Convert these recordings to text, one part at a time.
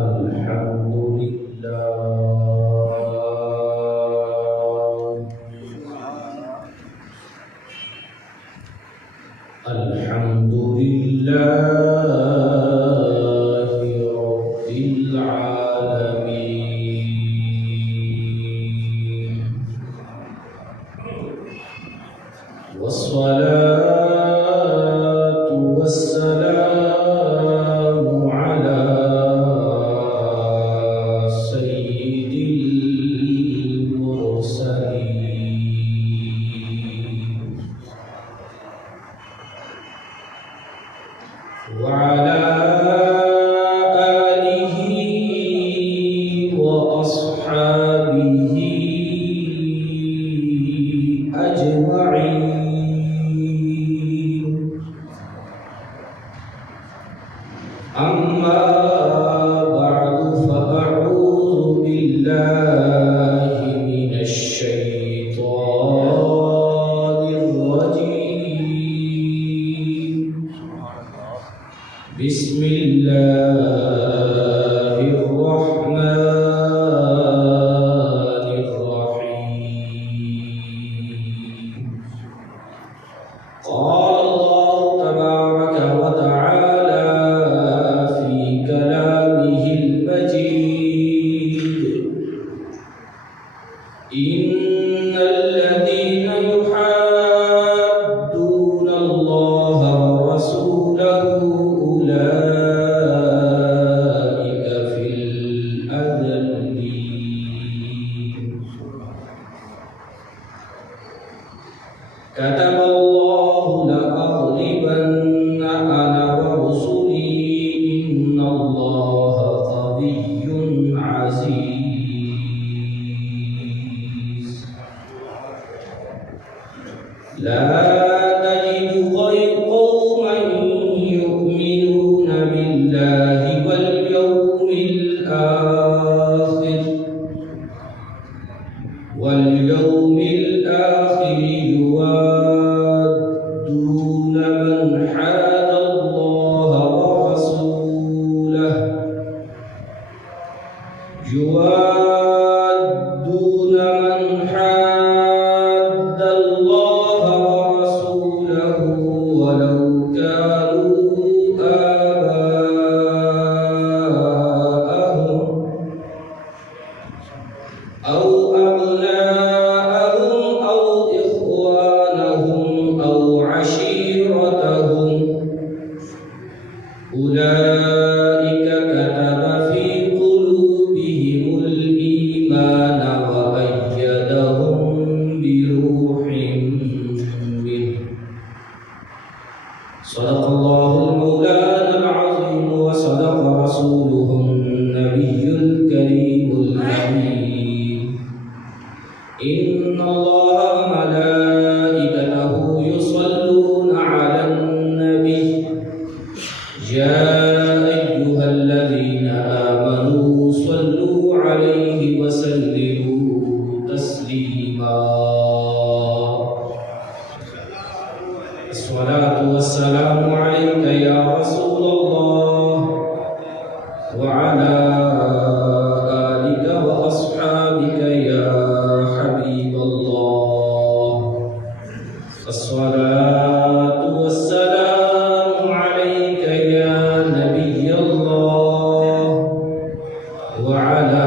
الحمد لله الحمد لله رب العالمين والصلاة والسلام على سيد المرسلين وعلى آله وأصحابه أجمعين. أما بعد فأعوذ بالله من الشيطان الرجيم. بسم الله الرحمن الرحيم. قال الله تبارك وتعالى في كلامه المجيد: إن الذين يحادون الله ورسوله أولئك في الأذلين. كتب الله لأغلبن أنا ورسلي إن الله قوي عزيز. لا تجد قوما يؤمنون بالله واليوم الآخر يوادون من حاد الله ورسوله ولو كانوا آباءهم أو أبناءهم أو إخوانهم أو عشيرتهم أولئك كتب في قلوبهم الإيمان وأيدهم بروح منه. صدق الله المولانا العظيم وصدق رسوله النبي الكريم الأمين. إن الله وملائكته يصلون على النبي يا أيها الذين آمنوا صلوا عليه وسلموا تسليما. الصلاة والسلام عليك يا رسول الله وعلى آلك وأصحابك يا حبيب الله. الصلاة والسلام عليك يا نبي الله وعلى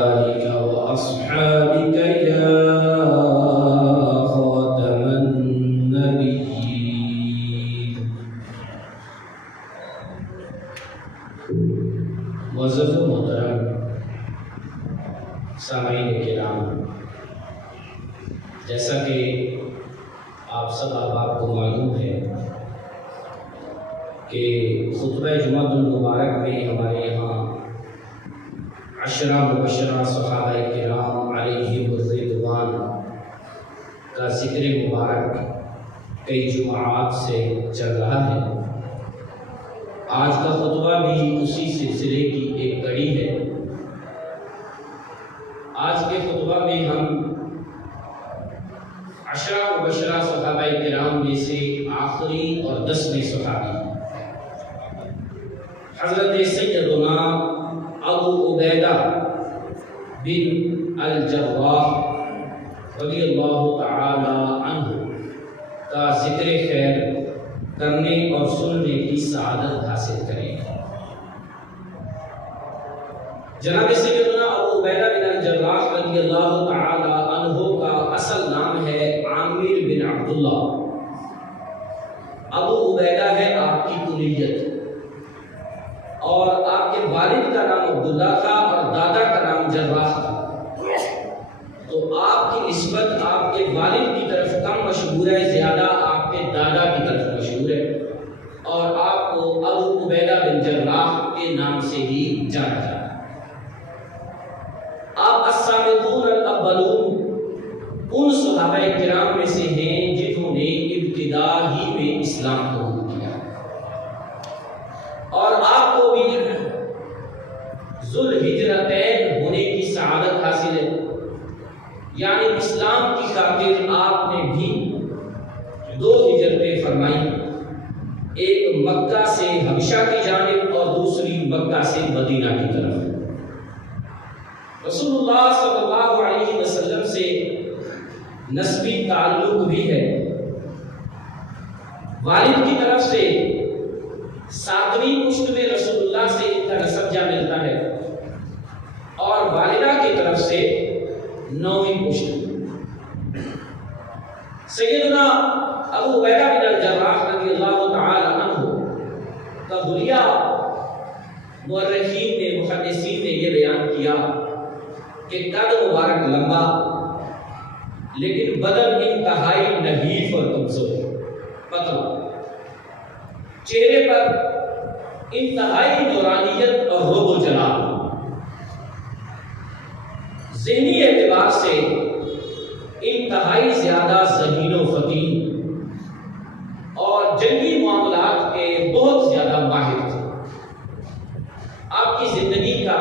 آلك وأصحابك يا خاتم النبيين. معزز و محترم سامعین کرام، جیسا کہ آپ سب احباب کو معلوم ہے کہ خطبہ جمعۃ المبارک میں ہمارے یہاں 10 مبشرہ صحابہ کرام علیہم الرضوان کا ذکر مبارک کئی جمعات سے چل رہا ہے. آج کا خطبہ بھی اسی سلسلے کی ایک کڑی ہے. آج کے خطبہ میں ہم 10 مبشرہ صحابہ کرام میں سے آخری اور 10ویں صحابی حضرت سیدنا ابو عبیدہ بن الجراح رضی اللہ تعالی عنہ کا ذکر خیر کرنے اور سننے کی سعادت حاصل کریں۔ جناب سیدنا ابو عبیدہ بن الجراح رضی اللہ تعالی عنہ کا اصل نام ہے عامر بن عبداللہ۔ ابو عبیدہ ہے آپ کی کنیت، اور آپ کے والد کا نام عبداللہ تھا اور دادا کا نام جراح تھا، تو آپ کی نسبت آپ کے والد کی طرف کم مشہور ہے، زیادہ آپ کے دادا کی طرف مشہور ہے، اور آپ کو ابو عبیدہ بن جراح کے نام سے ہی جانا جاتا ہے۔ آپ السابقون الاولون ان صحابہ کرام میں سے ہیں جنہوں نے ابتدا ہی میں اسلام قبول کیا، اور آپ کو بھی ذوالہجرتین ہونے کی سعادت حاصل ہے، یعنی اسلام کی خاطر آپ نے بھی 2 ہجرتیں فرمائی، ایک مکہ سے حبشہ کی جانب اور دوسری مکہ سے مدینہ کی طرف۔ رسول اللہ صلی اللہ علیہ وسلم سے نسبی تعلق بھی ہے، والد کی طرف سے 7ویں پشت میں رسول اللہ سے ان کا نسب جا ملتا ہے، اور والدہ کی طرف سے 9ویں پشت۔ سیدنا ابو عبیدہ بن الجراح رضی اللہ تعالی عنہ کا حلیہ مورخین نے محدثین نے یہ بیان کیا کہ قد مبارک لمبا لیکن بدن انتہائی نحیف اور کمزور، پتلا، چہرے پر انتہائی نورانیت اور رب و جلال، ذہنی اعتبار سے انتہائی زیادہ ذہین و فطین، اور جنگی معاملات کے بہت زیادہ ماہر تھے۔ آپ کی زندگی کا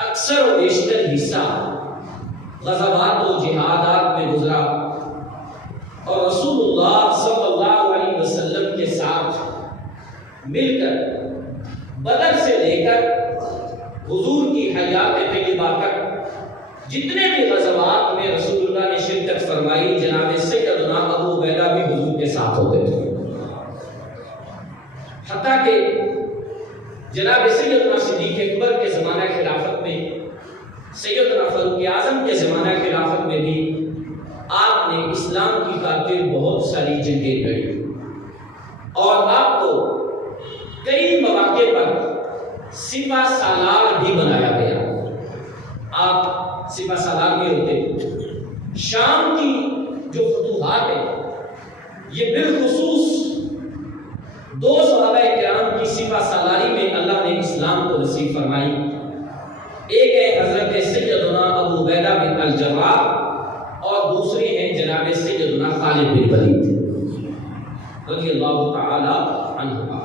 اکثر و بیشتر حصہ غزوات و جہادات میں گزرا، اور رسول اللہ صلی اللہ علیہ وسلم کے ساتھ مل کر بدر سے لے کر حضور کی حیات طیبہ تک جتنے بھی غزوات میں رسول اللہ نے شرکت فرمائی، جناب سیدنا ابو عبیدہ بھی حضور کے ساتھ ہوتے تھے، حتیٰ کہ جناب سیدنا صدیق اکبر کے زمانہ خلافت میں، سیدنا فاروق اعظم کے زمانہ خلافت میں بھی آپ نے اسلام کی خاطر بہت ساری جنگیں لڑی، اور آپ کو کئی مواقع پر سپہ سالار بھی بنایا گیا۔ آپ سپہ سالار بھی ہوتے۔ شام کی جو فتوحات ہیں یہ بالخصوص 2 صحابہ کرام کی سپہ سالاری میں اللہ نے اسلام کو نصیب فرمائی، ایک ہے حضرت سیدنا ابو عبیدہ بن الجراح، اور دوسری ہیں جناب سیدنا خالد بن ولید رضی اللہ تعالی عنہ۔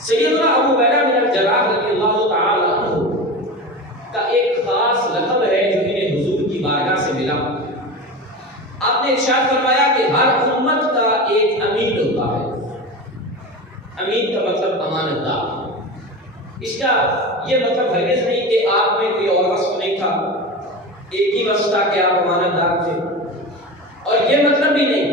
سیدنا ابو عبیدہ بن الجراح رضی اللہ تعالی عنہ کا ایک خاص لقب ہے جو انہیں حضور کی بارگاہ سے ملا۔ آپ نے ارشاد فرمایا کہ ہر امت کا ایک امین ہوتا ہے، امین کا مطلب امانت دار۔ اس کا یہ مطلب ہرگز نہیں کہ آپ میں کوئی اور وصف نہیں تھا، ایک ہی وصف تھا کہ آپ امانت دار تھے، اور یہ مطلب بھی نہیں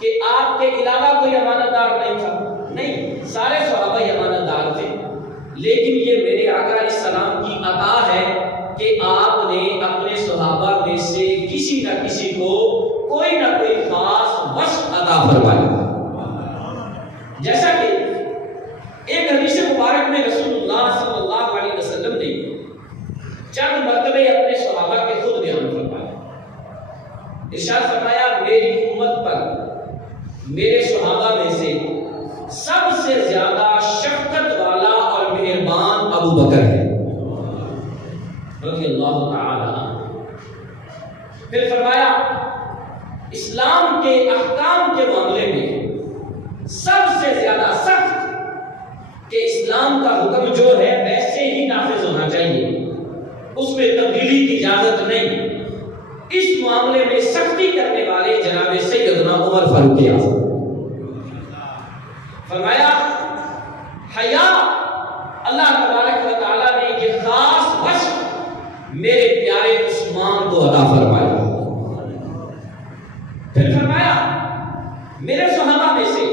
کہ آپ کے علاوہ کوئی امانت دار نہیں تھا، نہیں، سارے صحابہ امانت دار تھے، لیکن یہ میرے آقا علیہ السلام کی عطا ہے کہ آپ نے اپنے صحابہ میں سے کسی نہ کسی کو کوئی نہ کوئی خاص وصف عطا فرمایا۔ جیسا کہ ایک حدیث مبارک میں رسول اللہ صلی اللہ علیہ وسلم نے چند مرتبے اپنے صحابہ کے خود بیان فرمایا، ارشاد فرمایا میری امت پر میرے صحابہ میں سے سب سے زیادہ شفقت والا اور مہربان ابو بکر ہے رضی اللہ تعالی عنہ۔ پھر فرمایا اسلام کے احکام کے معاملے میں سب سے زیادہ سخت کہ اسلام کا حکم جو ہے ویسے ہی نافذ ہونا چاہیے، اس میں تبدیلی کی اجازت نہیں، اس معاملے میں سختی کرنے والے جناب سیدنا عمر فاروق اعظم۔ فرمایا حیا میرے پیارے عثمان کو عطا فرمایا۔ پھر فرمایا میرے صحابہ میں سے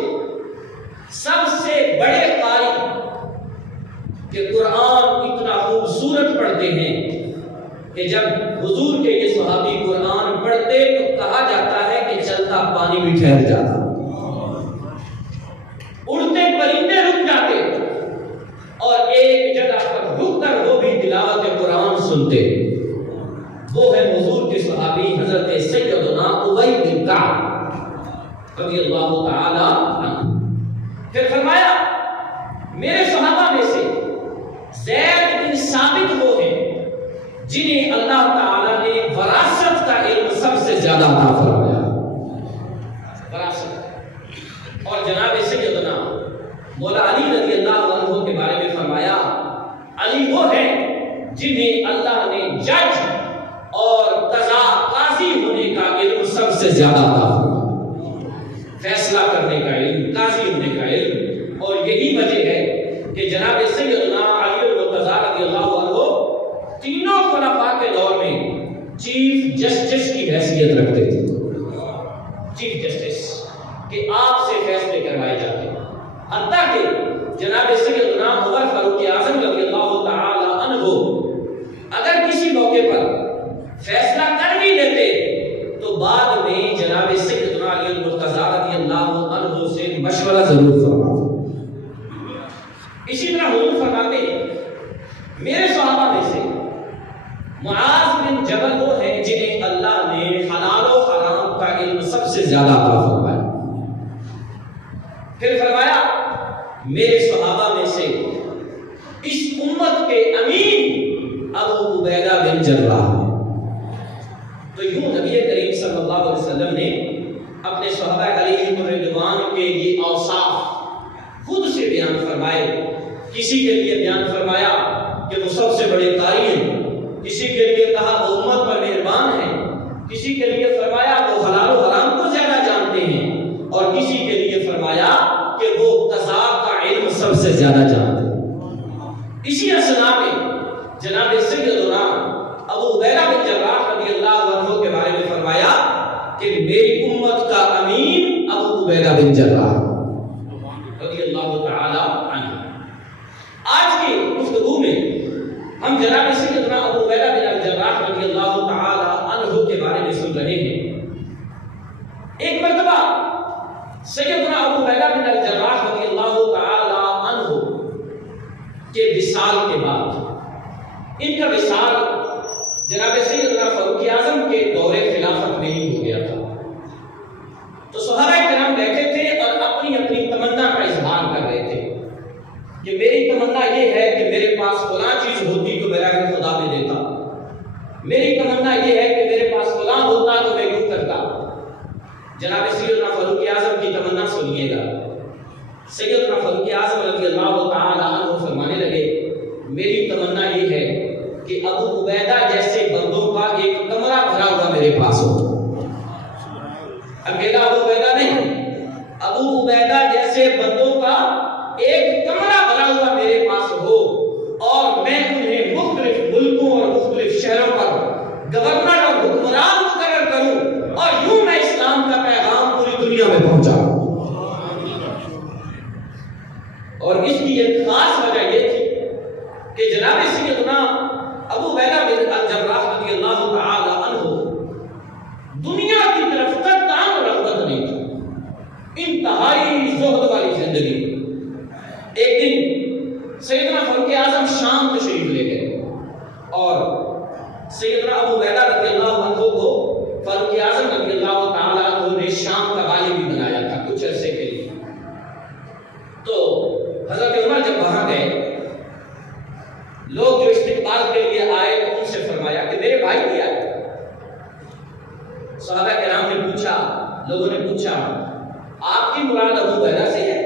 سب سے بڑے قاری کہ قرآن اتنا خوبصورت پڑھتے ہیں کہ جب حضور کے یہ صحابی قرآن پڑھتے تو کہا جاتا ہے کہ چلتا پانی بھی ٹھہر جاتا، اڑتے پرندے رک جاتے اور ایک جگہ پر رک کر وہ بھی تلاوت قرآن سنتے۔ وہ ہے حضور کے صحابی حضرت سیدنا ابی بن کعب رضی اللہ تعالی عنہ۔ پھر فرمایا میرے صحابہ میں سے زید بن ثابت وہ ہیں جنہیں اللہ تعالی نے وراثت کا علم سب سے زیادہ عطا فرمایا، وراثت۔ اور جناب سیدنا مولا علی رضی اللہ عنہ کے بارے میں فرمایا علی وہ ہیں جنہیں اللہ نے جج اور قاضی ہونے کا علم سب سے زیادہ عطا فرمایا، فیصلہ کرنے کا علم، قاضی ہونے کا علم۔ اور یہی وجہ ہے کہ جناب سیدنا علی المرتضی رضی اللہ عنہ تینوں خلفاء کے دور میں چیف جسٹس کی حیثیت رکھتے تھے، چیف جسٹس کہ آپ سے فیصلے کروائے جاتے ہیں۔ حتیٰ کہ جناب سیدنا عمر فاروق اعظم رضی اللہ تعالی عنہ اگر کسی موقع پر فیصلہ کر بھی لیتے تو بعد میں جناب سیدنا علی المرتضی رضی اللہ عنہ سے مشورہ ضرور فرماتے۔ اسی طرح حضور فرماتے ہیں میرے صحابہ میں سے معاذ بن جبل وہ ہیں جنہیں اللہ نے حلال و حرام کا علم سب سے زیادہ عطا فرمایا۔ پھر فرمایا میرے صحابہ میں سے اس امت کے امین ابو عبیدہ بن جراح ہیں۔ تو یوں نبی کریم صلی اللہ علیہ وسلم نے اپنے صحابہ علیہم رضوان کے یہ اوصاف خود سے بیان فرمائے۔ کسی کے لیے بیان فرمایا کہ وہ سب سے بڑے قاری ہیں، کسی کے لیے کہا وہ امت پر مہربان ہیں، کسی کے لیے فرمایا وہ حلال و حرام کو زیادہ جانتے ہیں، اور کسی کے لیے فرمایا کہ وہ قضاء کا علم سب سے زیادہ جانتے ہیں۔ اسی اثناء میں جناب سیدنا ابو عبیدہ بن جراح رضی اللہ عنہ کے بارے میں فرمایا کہ میری امت کا امین ابو عبیدہ بن جراح رضی اللہ تعالی عنہ۔ آج کی گفتگو میں ہم جناب سیدنا ابو عبیدہ بن جراح رضی اللہ تعالی عنہ کے بارے میں سن رہے ہیں۔ ایک مرتبہ سیدنا ابو عبیدہ بن جراح رضی اللہ تعالی عنہ کے وصال کے بعد، ان کا وصال جناب سیدنا فاروق اعظم کے دور خلافت میں ہی ہو گیا تھا۔ تو صحابہ کرام بیٹھے تھے اور اپنی اپنی تمنا کا اظہار کر رہے تھے کہ میری تمنا یہ ہے کہ میرے پاس فلاں چیز ہوتی تو میرا خدا میں دیتا، میری تمنا یہ ہے کہ میرے پاس فلاں ہوتا تو میں یوں کرتا۔ جناب سیدنا فاروق اعظم کی تمنا سنیے گا۔ سیدنا فاروق اعظم رضی اللہ تعالی عنہ فرمانے لگے میری تمنا یہ ہے کہ ابو عبیدہ جیسے بندوں کا ایک کمرہ بھرا ہوا میرے پاس ہو۔ اکیلا ابو عبیدہ نہیں، ابو عبیدہ جیسے بندوں کا ایک کمرہ بھرا ہوا میرے پاس ہو، اور میں انہیں مختلف ملکوں اور مختلف شہروں پر گورنر اور حکمران مقرر کروں، اور یوں میں اسلام کا پیغام پوری دنیا میں پہنچاؤں۔ اور اس کی ایک خاص وجہ یہ تھی کہ جناب سیدنا ابو عبیدہ بن جراح رضی اللہ تعالی عنہ دنیا کی طرف قطعاً رغبت نہیں تھی، انتہائی زہد والی زندگی۔ ایک دن سیدنا فاروق اعظم شام تشریف لے گئے، اور سیدنا ابو عبیدہ رضی اللہ عنہ کو فاروق اعظم رضی اللہ تعالی عنہ نے شام کا والی بھی بنایا تھا کچھ عرصے کے لیے۔ تو حضرت عمر جب وہاں گئے، لوگ جو استقبال کے لیے آئے تو ان سے فرمایا کہ میرے بھائی بھی آئے۔ صحابہ کرام نے پوچھا، لوگوں نے پوچھا آپ کی مراد ابو عبیدہ سے ہے؟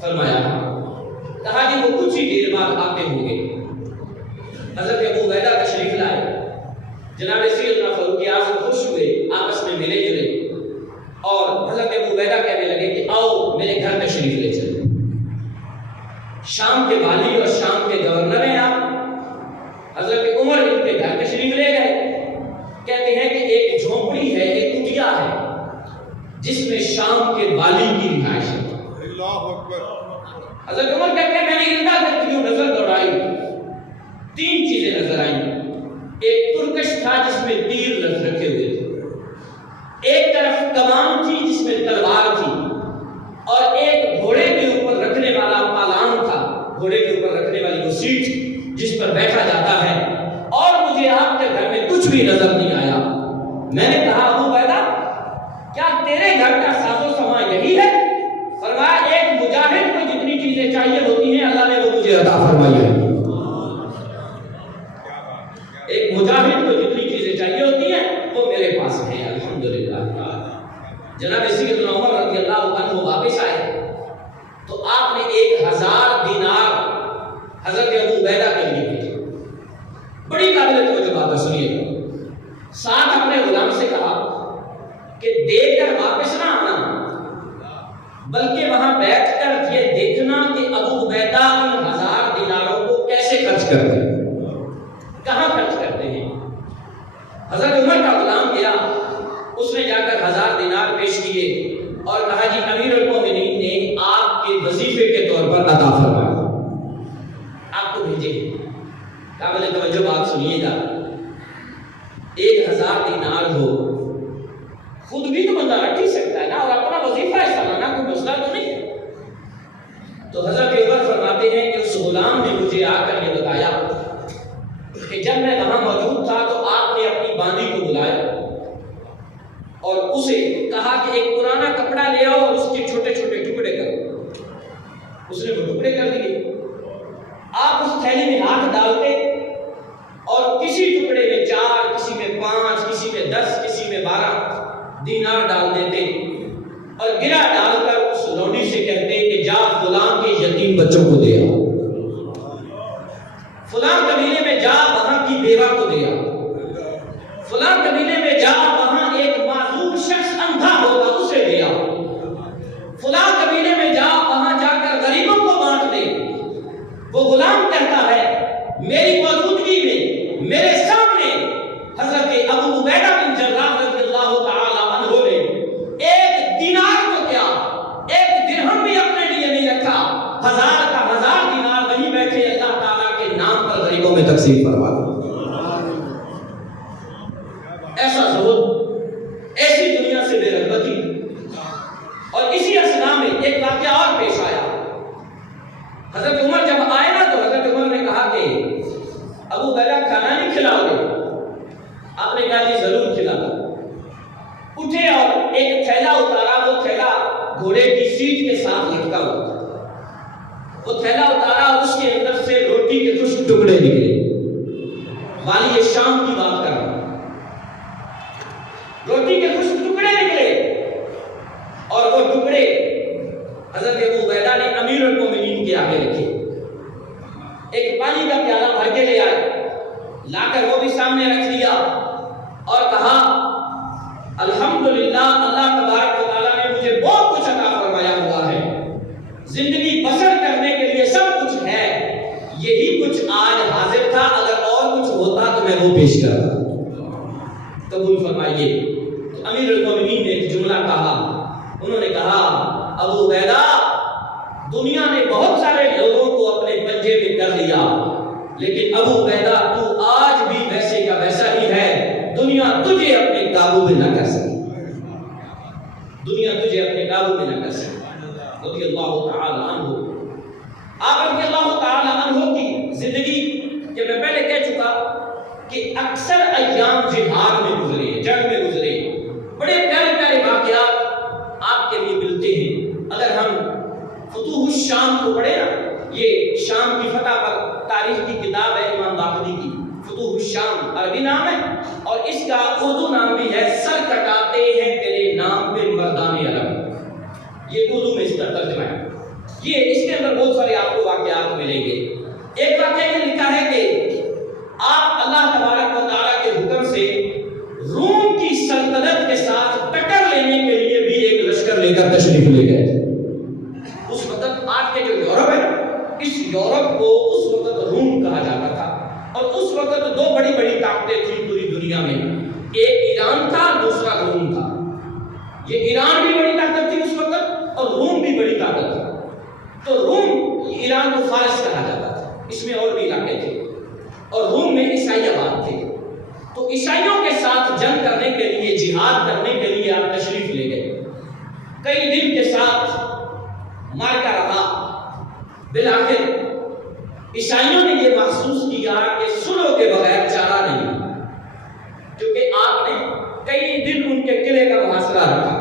فرمایا کہا کہ وہ کچھ ہی دیر بعد آتے ہوں گے۔ حضرت ابو عبیدہ تشریف لائے، جناب سیدنا فاروق اعظم خوش ہوئے، آپس میں ملے جلے، اور حضرت ابو عبیدہ کہنے لگے کہ آؤ میرے گھر تشریف لے چلے۔ شام کے والی اور شام کے گورنر ہیں آپ، حضرت عمر ان کے گھر تشریف کے اوپر رکھنے والی وہ سیٹ جس پر بیٹھا جاتا ہے، اور مجھے آپ کے گھر میں کچھ بھی نظر نہیں آیا۔ میں نے کہا ابو عبیدہ کیا تیرے گھر کا ساز و سامان یہی ہے؟ فرمایا ایک مجاہد کو جتنی چیزیں چاہیے ہوتی ہیں اللہ نے وہ مجھے عطا فرمائی ہے۔ ایک مجاہد کو جتنی چیزیں چاہیے ہوتی ہیں وہ میرے پاس ہیں الحمدللہ۔ جناب سیدنا عمر رضی اللہ عنہ واپس آئے تو آپ نے 1000 دینار حضرت ابو عبیدہ کے لیے بھیجے۔ بڑی قابل توجہ بات ہے، سنیے۔ ساتھ اپنے غلام سے کہا کہ دے کر واپس نہ آنا، بلکہ وہاں بیٹھ کر یہ دیکھنا کہ ابو عبیدہ ان 1000 دیناروں کو کیسے خرچ کرتے ہیں، کہاں خرچ کرتے ہیں۔ حضرت عمر کا غلام گیا، اس نے جا کر 1000 دینار پیش کیے اور کہا جی امیر المومنین نے آپ کے وظیفے کے طور پر عطا فرمایا، آپ کو بھیجے۔ قابل توجہ بات سنیے گا، 1000 دینار ہو، خود بھی تو بندہ رکھ ہی سکتا ہے نا، اور اپنا وظیفہ ہے سالانہ، کوئی مسئلہ تو نہیں ہے۔ تو حضرت عمر فرماتے ہیں کہ اس غلام نے مجھے آ کر یہ بتایا کہ جب میں وہاں موجود تھا تو آپ نے اپنی باندی کو بلایا اور اسے کہا کہ ایک پرانا کپڑا لے آؤ اور اس کے چھوٹے چھوٹے ٹکڑے کرو۔ اس نے وہ ٹکڑے کر دیے۔ آپ اس تھیلی میں ہاتھ ڈالتے اور کسی ٹکڑے میں 4، کسی میں 5، کسی میں 10، کسی میں 12 دینار ڈال دیتے اور گرا ڈال کر اس لونڈی سے کہتے کہ جا فلاں کے یتیم بچوں کو دے آ، فلاں قبیلے میں جا وہاں کی بیوہ کو دے آ، فلاں قبیلے میں جا وہاں ایک معذور شخص اندھا ہوگا اسے دے آ، فلاں قبیلے میں جا وہاں جا کر غریبوں کو بانٹ دے۔ وہ غلام کہتا ہے میری موجودگی میں میرے سامنے حضرت ابو عبیدہ بن جراح رضی اللہ تعالی عنہ نے 1 دینار کو کیا 1 درہم بھی اپنے لیے نہیں رکھا، 1000 کا 1000 دینار وہیں بیٹھے اللہ تعالیٰ کے نام پر غریبوں میں تقسیم فرما دیا۔ ایسا زہد، ایسی دنیا سے بے رغبتی۔ اور اسی اثناء میں ایک واقعہ اور پیش آیا۔ حضرت عمر جب آئے نا تو حضرت عمر نے کہا کہ ابو عبیدہ کھانا نہیں کھلاؤ گے؟ آپ نے کہا جی ضرور کھلاتا۔ اٹھے اور ایک تھیلا اتارا، وہ تھیلا گھوڑے کی سیٹ کے ساتھ لٹکا ہوا تھا۔ وہ تھیلا اتارا اور اس کے اندر سے روٹی کے کچھ ٹکڑے نکلے۔ والی شام کی بات کر رہا ہوں، روٹی کے کچھ ٹکڑے نکلے اور وہ ٹکڑے حضرت ابو عبیدہ نے امیر المومنین کے آگے رکھے۔ ایک پانی کا پیالہ بھر کے لے آئے، لا کر وہ بھی سامنے رکھ دیا اور کہا الحمدللہ اللہ تبارک و تعالیٰ نے مجھے بہت کچھ عطا فرمایا ہوا ہے، زندگی بسر کرنے کے لیے سب کچھ ہے، یہی کچھ آج حاضر تھا، اگر اور کچھ ہوتا تو میں وہ پیش کرتا۔ قبول فرمائیے۔ تو امیر المومنین نے ایک جملہ کہا، انہوں نے کہا ابو عبیدہ دنیا نے بہت سارے لوگوں کو اپنے پنجے میں کر لیا، لیکن ابو عبیدہ تو آج بھی ویسے کا ویسا ہی ہے، دنیا تجھے اپنے قابو میں نہ کر سکے، دنیا تجھے اپنے قابو میں نہ کر سکے۔ رضی اللہ تعالی عنہ۔ آپ رضی اللہ تعالی عنہ کی زندگی کہ میں پہلے کہہ چکا کہ اکثر ایام جہاد میں گزرے، جنگ میں گزرے، بڑے پیارے پیارے واقعات آپ کے لیے ملتے ہیں۔ اگر ہم فتوح الشام کو پڑھیں نا، یہ شام کی فتح پر تاریخ کی کتاب ہے امام باقری کی، فتوح الشام عربی نام ہے اور اس کا اردو نام بھی ہے سر کٹاتے ہیں تیرے نام پہ مردان عرب، یہ اردو میں اس کا ترجمہ ہے۔ یہ اس کے اندر بہت سارے آپ کو واقعات ملیں گے۔ ایک واقعہ یہ لکھا ہے کہ آپ اللہ تبارک و تعالیٰ کے حکم سے روم کی سلطنت کے ساتھ ٹکر لینے کے لیے بھی ایک لشکر لے کر تشریف لے گئے۔ اس وقت آج کے جو یورپ ہے، اس یورپ کو اس وقت روم کہا جاتا تھا، اور اس وقت 2 بڑی بڑی طاقتیں تھیں پوری دنیا میں، ایک ایران تھا، دوسرا روم تھا۔ یہ ایران بھی بڑی طاقت تھی اس وقت اور روم بھی بڑی طاقت تھا۔ تو روم، ایران کو فارس کہا جاتا تھا، اس میں اور بھی علاقے تھے، اور روم میں عیسائی آباد تھے۔ تو عیسائیوں کے ساتھ جنگ کرنے کے لیے، جہاد کرنے کے لیے آپ تشریف لے گئے۔ کئی دن کے ساتھ مارکا رہا، بالآخر عیسائیوں نے یہ محسوس کیا کہ سلو کے بغیر چارہ نہیں، کیونکہ آپ نے کئی دن ان کے قلعے کا محاصرہ رکھا،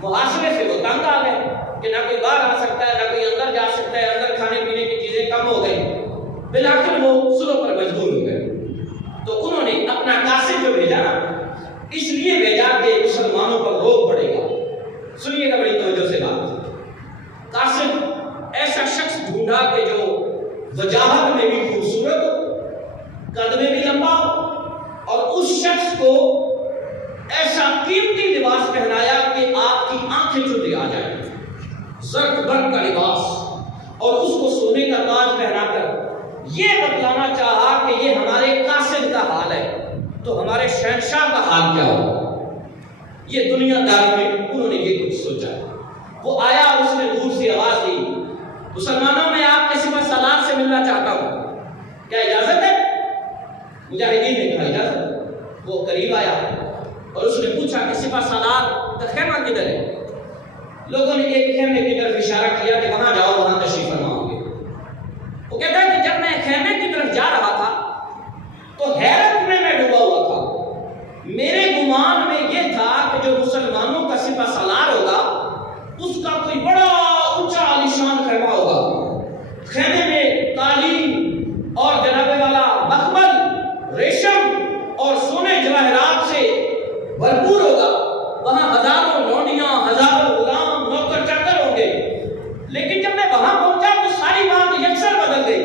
محاصرے سے وہ تنگ آ گئے کہ نہ کوئی باہر آ سکتا ہے، نہ کوئی اندر جا سکتا ہے، اندر کھانے پینے کی چیزیں کم ہو گئی، بالآخر وہ سلو پر مجبور ہو گئے۔ تو انہوں نے اپنا قاصد جو بھیجا نا، اس لیے بھیجا کہ مسلمانوں پر روک پڑے گا۔ سنیے گا بڑی توجہ سے بات۔ قاصد ایسا شخص ڈھونڈا کہ جو وجاہت میں بھی خوبصورت ہو، قد میں بھی لمبا ہو، اور اس شخص کو ایسا قیمتی لباس پہنایا کہ آپ کی آنکھیں چلے آ جائیں، زرق برق کا لباس، اور اس کو سونے کا تاج پہنا کر یہ بتلانا چاہا کہ یہ ہمارے قاصد کا حال ہے تو ہمارے شہنشاہ کا حال کیا ہو۔ یہ دنیا دار میں انہوں نے یہ کچھ سوچا۔ وہ آیا اور اس نے دور سے آواز دی، مسلمانوں میں آپ کے سپہ سالار سے ملنا چاہتا ہوں، کیا اجازت ہے؟ مجاہدین نے کہا اجازت۔ وہ قریب آیا اور اس نے پوچھا کہ سپہ سالار کا خیمہ کدھر ہے؟ لوگوں نے ایک خیمے کی طرف اشارہ کیا کہ وہاں جاؤ، وہاں تشریف فرما ہوں گے۔ وہ کہتا ہے کہ جب میں خیمے کی طرف جا رہا تھا تو حیرت میں ڈوبا ہوا تھا۔ میرے گمان میں یہ تھا کہ جو مسلمانوں کا سپہ سالار ہوگا اس کا کوئی بڑا اونچا عالیشان خیمہ ہوگا، خیمے میں قالین اور جناب والا مخمل، ریشم اور سونے جواہرات سے بھرپور ہوگا، وہاں ہزاروں لونڈیاں، ہزاروں غلام، نوکر چاکر ہوں گے۔ لیکن جب میں وہاں پہنچا تو ساری بات یکسر بدل گئی۔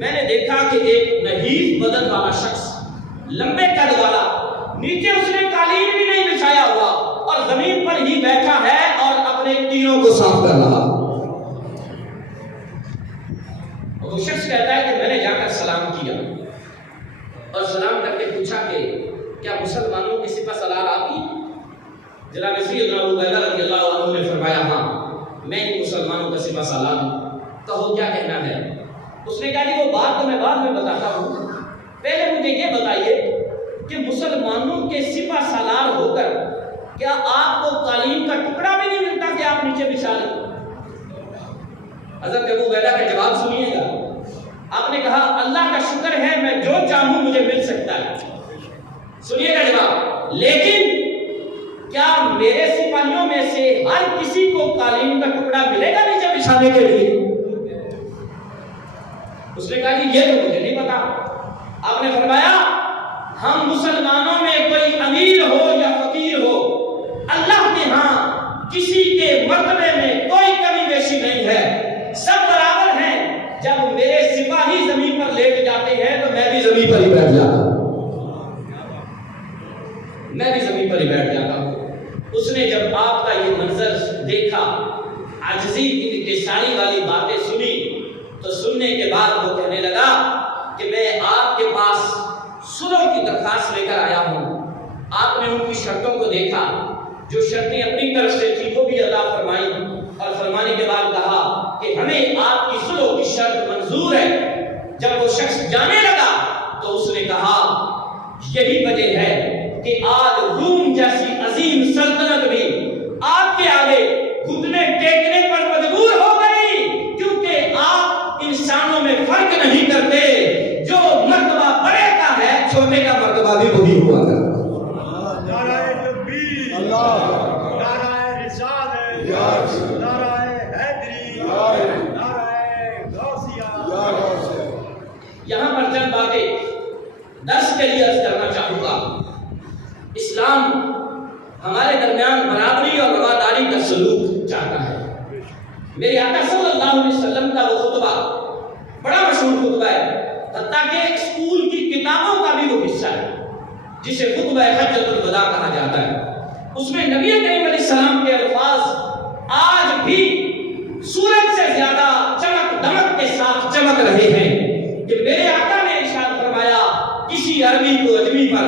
میں نے دیکھا کہ ایک نحیف بدن والا شخص، لمبے قد والا، نیچے اس نے قالین بھی نہیں بچھایا ہوا اور زمین پر ہی بیٹھا ہے اور اپنے تیروں کو صاف کر رہا۔ وہ شخص کہتا ہے کہ میں نے جا کر سلام کیا اور سلام کر کے پوچھا کہ کیا مسلمانوں کے سپہ سالار آپ ہی؟ جناب سیدنا ابو عبیدہ رضی اللہ عنہ نے فرمایا ہاں میں ان مسلمانوں کا سپہ سالار ہوں، کہو کیا کہنا ہے؟ اس نے کہا کہ وہ بات تو میں بعد میں بتاتا ہوں، پہلے مجھے یہ بتائیے کہ مسلمانوں کے سپہ سالار ہو کر کیا آپ کو قالین کا ٹکڑا بھی نہیں ملتا کہ آپ نیچے بچھا لیں؟ حضرت ابو عبیدہ کا جواب سنیے گا۔ آپ نے کہا اللہ کا شکر ہے میں جو چاہوں مجھے مل سکتا ہے۔ سنیے گا جواب، لیکن کیا میرے سپاہیوں میں سے ہر کسی کو قالین کا ٹکڑا ملے گا نیچے بچھانے کے لیے؟ اس نے کہا کہ یہ تو مجھے نہیں پتا۔ آپ نے فرمایا ہم مسلمانوں میں کوئی امیر ہو یا فقیر ہو، اللہ کے ہاں کسی کے مرتبے میں کوئی کمی بیشی نہیں ہے، سب برابر ہیں۔ جب میرے سپاہی زمین پر لیٹ جاتے ہیں تو میں بھی زمین پر ہی بیٹھ جاتا ہوں، میں بھی زمین پر ہی بیٹھ جاتا ہوں۔ اس نے جب آپ کا یہ منظر دیکھا، عاجزی انکساری والی باتیں سنی، تو سننے کے بعد وہ کہنے لگا کہ میں آپ کے پاس سلو کی درخواست لے کر آیا ہوں۔ آپ نے ان کی شرطوں کو دیکھا، جو شرطیں اپنی طرف سے تھی وہ بھی ادا فرمائی، اور فرمانے کے بعد کہا کہ ہمیں آپ کی سلو کی شرط منظور ہے۔ جب وہ شخص جانے لگا تو اس نے کہا یہی وجہ ہے کہ آج روم جیسی عظیم سلطنت بھی آپ کے آگے گھٹنے ٹیکنے پر مجبور ہو گئی، کیونکہ آپ انسانوں میں فرق نہیں کرتے، جو مرتبہ بڑے کا ہے چھوٹے کا مرتبہ بھی وہی ہوا کرتا۔ نعرہ تکبیر، نعرہ رسالت، نعرہ حیدری، نعرہ غوثیہ۔ یہاں پر چند باتیں درس کے لیے عرض کرنا چاہوں گا۔ اسلام ہمارے درمیان برابری اور رواداری کا سلوک چاہتا ہے۔ میرے آقا صلی اللہ علیہ وسلم کا وہ خطبہ بڑا مشہور خطبہ ہے، حتیٰ کہ اسکول کی کتابوں کا بھی وہ حصہ ہے، جسے خطبہ حجۃ الوداع کہا جاتا ہے۔ اس میں نبی کریم علیہ السلام کے الفاظ آج بھی سورج سے زیادہ چمک دمک کے ساتھ چمک رہے ہیں کہ میرے آقا نے ارشاد فرمایا کسی عربی کو اجمی پر،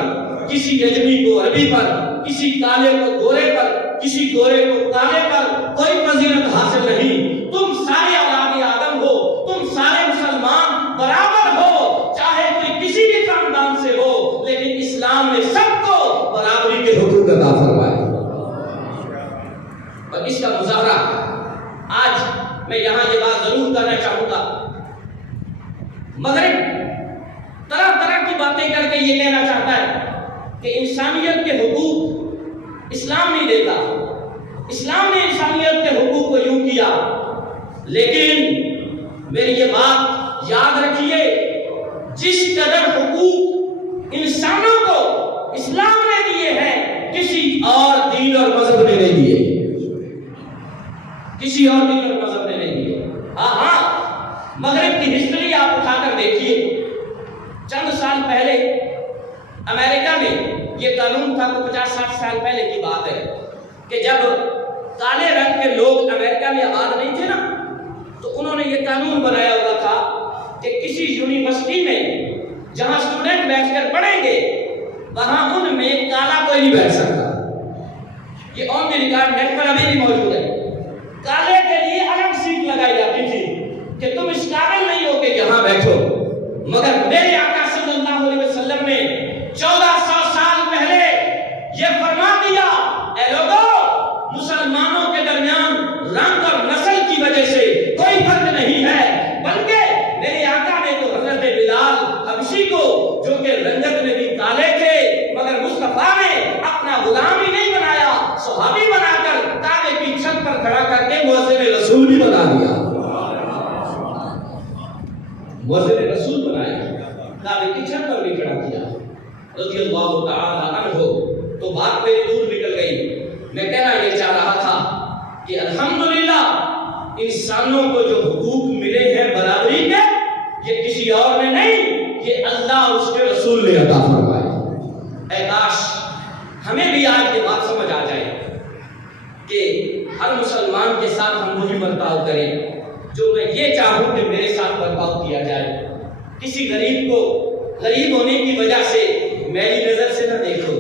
کسی اجمی کو عربی پر، کسی کالے کو گورے پر، کسی گورے کو کالے پر کوئی فضیلت حاصل نہیں۔ تم سارے اولاد آدم ہو، تم سارے مسلمان برابر ہو، چاہے کوئی کسی بھی خاندان سے ہو، لیکن اسلام نے سب کو برابری کے حقوق عطا فرمائے۔ اور اس کا مظاہرہ آج میں یہاں یہ بات ضرور کرنا چاہوں گا مغرب طرح طرح کی باتیں کر کے یہ کہنا چاہتا ہے کہ انسانیت کے حقوق اسلام نہیں دیتا، اسلام نے انسانیت کے حقوق کو یوں کیا. لیکن میری یہ بات یاد رکھیے، جس قدر حقوق انسانوں کو اسلام نے دیے ہیں کسی اور دین اور مذہب نے نہیں دیے، کسی اور دین اور مذہب نے نہیں دیے. ہاں مغرب کی ہسٹری آپ اٹھا کر دیکھیے. چند سال پہلے امریکہ میں یہ قانون تھا، تو 50-60 سال پہلے کی بات ہے، کہ جب کالے رنگ کے لوگ امریکہ میں آباد نہیں تھے نا، تو انہوں نے یہ قانون بنایا ہوا تھا کہ کسی یونیورسٹی میں جہاں اسٹوڈنٹ بیٹھ کر پڑھیں گے وہاں ان میں کالا کوئی نہیں بیٹھ سکتا. یہ آن دی ریکارڈ نیٹ پر ابھی بھی موجود ہے. کالے کے لیے الگ سیٹ لگائی جاتی تھی کہ تم اس قابل نہیں ہو کہ یہاں بیٹھو. مگر میرے آقا صلی اللہ علیہ وسلم نے 1400 سال پہلے یہ فرما دیا، اے لوگو مسلمانوں کے درمیان رنگ اور نسل کی وجہ سے کوئی فرق نہیں ہے، بلکہ میرے آقا نے تو حضرت بلال حبشی کو جو کہ رنگت میں بھی کالے تھے مگر مصطفیٰ نے اپنا غلام ہی نہیں بنایا، صحابی بنا کر کعبے کی چھت پر کھڑا کر کے مؤذن رسول بھی بنا دیا، مؤذن رسول بنایا، کعبے کی چھت پر بھی کھڑا کیا رضی اللہ تعالی عنہ. تو بات میری دور نکل گئی. میں کہنا یہ چاہ رہا تھا کہ الحمدللہ انسانوں کو جو حقوق ملے ہیں برابری کے، یہ کسی اور نے نہیں، یہ اللہ اور اس کے رسول نے عطا فرمائے. اے کاش ہمیں بھی آج یہ بات سمجھ آ جائے کہ ہر مسلمان کے ساتھ ہم وہی برتاؤ کریں جو میں یہ چاہوں کہ میرے ساتھ برتاؤ کیا جائے. کسی غریب کو غریب ہونے کی وجہ سے میری نظر سے نہ دیکھو.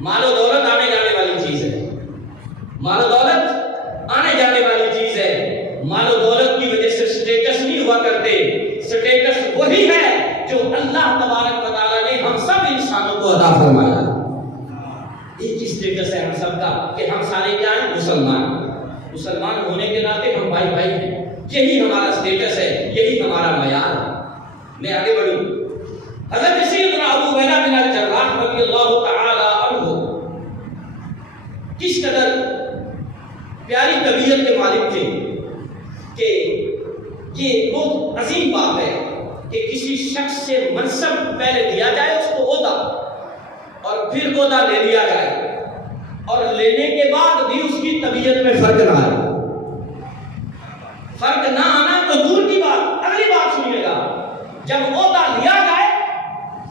مال و دولت آنے جانے والی چیز ہے، مال و دولت آنے جانے والی چیز ہے. مال و دولت کی وجہ سے سٹیٹس نہیں ہوا کرتے. سٹیٹس وہی ہے جو اللہ تبارک و تعالیٰ نے ہم سب انسانوں کو عطا فرمایا. ایک ہی سٹیٹس ہے ہم سب کا کہ ہم سارے کیا ہیں؟ مسلمان. مسلمان ہونے کے ناطے ہم بھائی بھائی ہیں. یہی ہمارا سٹیٹس ہے، یہی ہمارا معیار ہے. میں آگے بڑھوں. حضرت سیدنا ابو عبیدہ بن الجراح رضی اللہ تعالی عنہ کس قدر پیاری طبیعت کے مالک تھے کہ یہ بہت عظیم بات ہے کہ کسی شخص سے منصب پہلے دیا جائے، اس کو عہدہ، اور پھر عہدہ لے لیا جائے، اور لینے کے بعد بھی اس کی طبیعت میں فرق نہ آئے. فرق نہ آنا تو دور کی بات. اگلی بات سنیے گا، جب عہدہ لیا جائے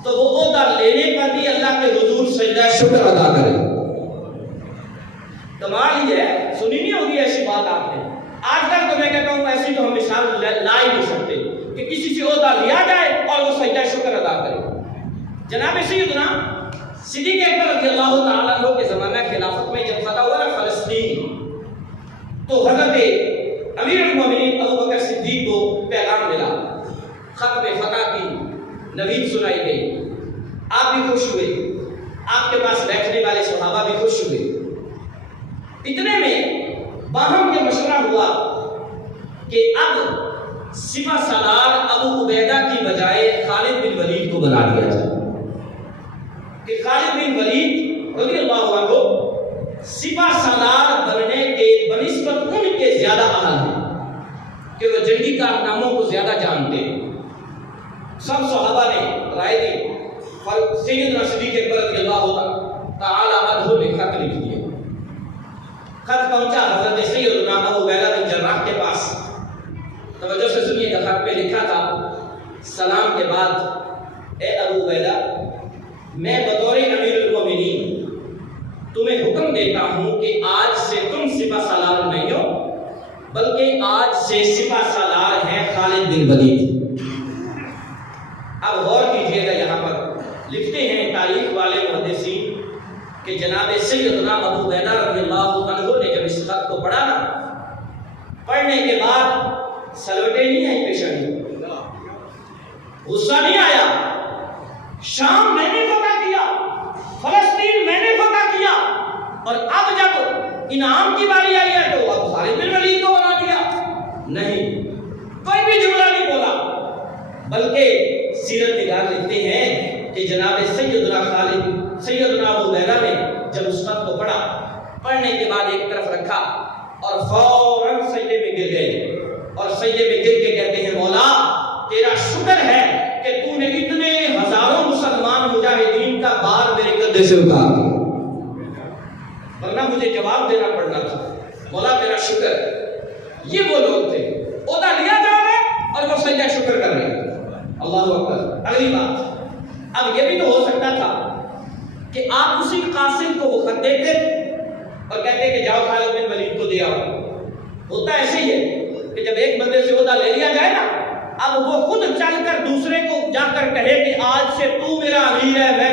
تو وہ عہدہ لینے پر بھی اللہ کے حضور سجدہ شکر ادا کرے. کمال یہ ہے، سنی نہیں ہوگی ایسی بات آپ نے. آج تک تو میں کہتا ہوں ایسی تو ہم مثال لا ہی نہیں سکتے کہ کسی سے عہدہ لیا جائے اور وہ سجدہ شکر ادا کرے. جناب سیدنا صدیق اکبر رضی اللہ تعالیٰ عنہ کے زمانہ خلافت میں جب فتح ہوا نا فلسطین، تو حضرت امیر المومنین ابو بکر صدیق کو پیغام ملا، خط میں فتح کی نوید سنائی گئی. آپ بھی خوش ہوئے، آپ کے پاس بیٹھنے والے صحابہ بھی خوش ہوئے. اتنے میں باہم کے مشورہ ہوا کہ اب سپہ سالار ابو عبیدہ کی بجائے خالد بن ولید کو بنا دیا جائے، کہ خالد بن ولید رضی اللہ عنہ سپہ سالار بننے کے بنسبت ان کے زیادہ اہل ہیں کہ وہ جنگی کارناموں کو زیادہ جانتے ہیں. سب صحابہ نے رائے دی. سیدنا صدیق اکبر رضی اللہ تعالی عنہ نے خط لکھ دیا. خط پہنچا حضرت سیدنا ابو عبیدہ بن جراح کے پاس. توجہ سے سنیے گا، خط پہ لکھا تھا، سلام کے بعد اے ابو عبیدہ، میں بطور امیر المومنین تمہیں حکم دیتا ہوں کہ آج سے تم سپہ سالار نہیں ہو، بلکہ آج سے سپہ سالار ہے خالد بن ولید. اب غور کیجئے گا، یہاں پر لکھتے ہیں تاریخ والے محدثین کہ جناب سیدنا ابو عبیدہ رضی اللہ عنہ نے جب اس خط کو پڑھا نا، پڑھنے کے بعد سلوٹیں نہیں آئی پیشانی، غصہ نہیں آیا. شام میں نے فتح کیا، فلسطین میں نے فتح کیا، اور اب جب انعام کی باری آئی ہے تو اب خالد بن ولید کو بنا دیا. نہیں، کوئی بھی جملہ نہیں بولا. بلکہ سیرت نگار لکھتے ہیں کہ جناب سیدنا ابو ہریرہ نے جب اس خط کو پڑھا، پڑھنے کے بعد ایک طرف رکھا اور فوراً سجدے میں گر گئے، اور سجدے میں گر کے کہتے ہیں مولا تیرا شکر ہے کہ تو نے اتنے ہزاروں مسلمان مجاہدین کا بار میرے کندھے سے اتار دیا، ورنہ مجھے جواب دینا پڑنا تھا، مولا تیرا شکر۔ یہ وہ لوگ تھے، عہدہ لیا جا رہا ہے اور وہ سجدہ شکر کر رہے ہیں۔ اللہ اکبر۔ اگلی بات، اب یہ بھی تو ہو سکتا تھا کہ آپ اسی قاسم کو وہ خط دیتے اور کہتے کہ جاؤ خالد بن ولید کو دے آؤ۔ ہوتا ایسے ہی ہے کہ جب ایک بندے سے عہدہ لے لیا جائے نا، اب وہ خود چل کر دوسرے کو جا کر کہے کہ آج سے تو میرا امیر ہے، میں